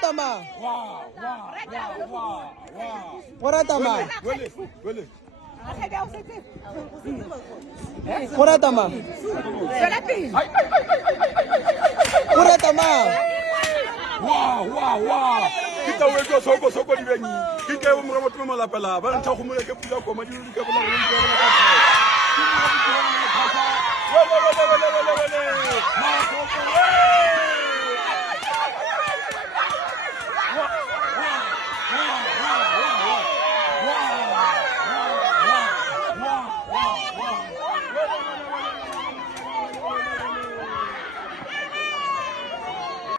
Waratama. Waratama. Waratama. Waratama. Kita wejo soko di benyi. Kita umur matu malapela. Barang tahu umur ke pula ko maju ke pula wele.